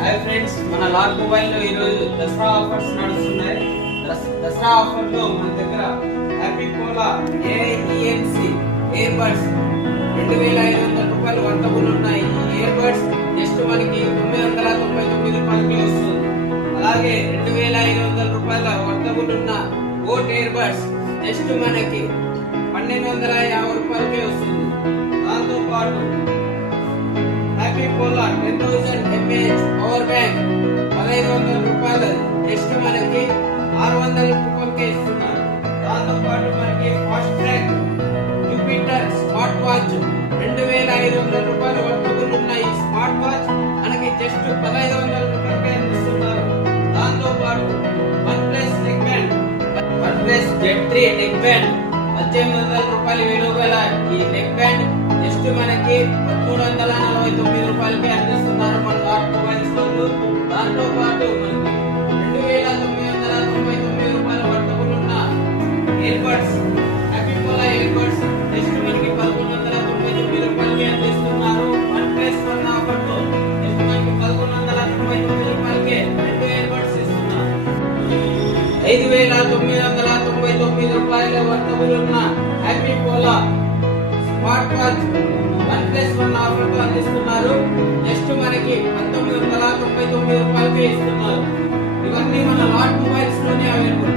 Hi friends, మన lock mobile లో ఈ రోజు దసరా ఆఫర్స్ నడుస్తున్నాయి. దసరా ఆఫర్ లో మన దగ్గర happy cola AIENC ear buds 2500 రూపాయలు వర్తబుల్ ఉన్నాయి. ఈ ఇయర్ బడ్స్ జస్ట్ మనకి 999 రూపాయలకి వస్తుంది. అలాగే 2500 రూపాయల వర్తబుల్ ఉన్న బోట్ ఇయర్ బడ్స్ జస్ట్ మనకి 1250 రూపాయలకే వస్తుంది. దాంతో పాటు happy cola 10,000 mAh power bank 1500 రూపాయలు జస్ట్ మనకి 600 రూపాయలకే ఇస్తున్నారు. దాంతో పాటు మనకి fast track Jupiter smart watch 2500 రూపాయలు వర్తబుల్ ఉన్న ఈ స్మార్ట్ వాచ్ మనకి జస్ట్ 1500 రూపాయలకే ఇస్తున్నారు. దాంతో పాటు one plus Z3 neck band 1800 రూపాయలు విలువ గల ఈ నెక్ బ్యాండ్ జస్ట్ మనకి 349 రూపాయలకి అందిస్తున్నారు మన లాట్ మొబైల్స్ వాళ్ళు. దాంతో పాటు మనకి 2999 రూపాయల వర్తబుల్ ఉన్న ear buds happy cola ear buds just మనకి 1199 రూపాయలకి అందిస్తున్నారు. వన్ ప్లస్ వన్ ఆఫర్ తో జస్ట్ మనకి 1199 రూపాయలకి రెండు ఇయర్ బడ్స్ ఇస్తున్నారు. 5999 రూపాయల వర్తబుల్ ఉన్న happy cola smart watch one plus one offer తో అందిస్తున్నారు. జస్ట్ మనకి 1999 రూపాయలకే ఇస్తున్నారు. ఇవన్నీ మన లాట్ మొబైల్స్ లోనే అవైలబుల్.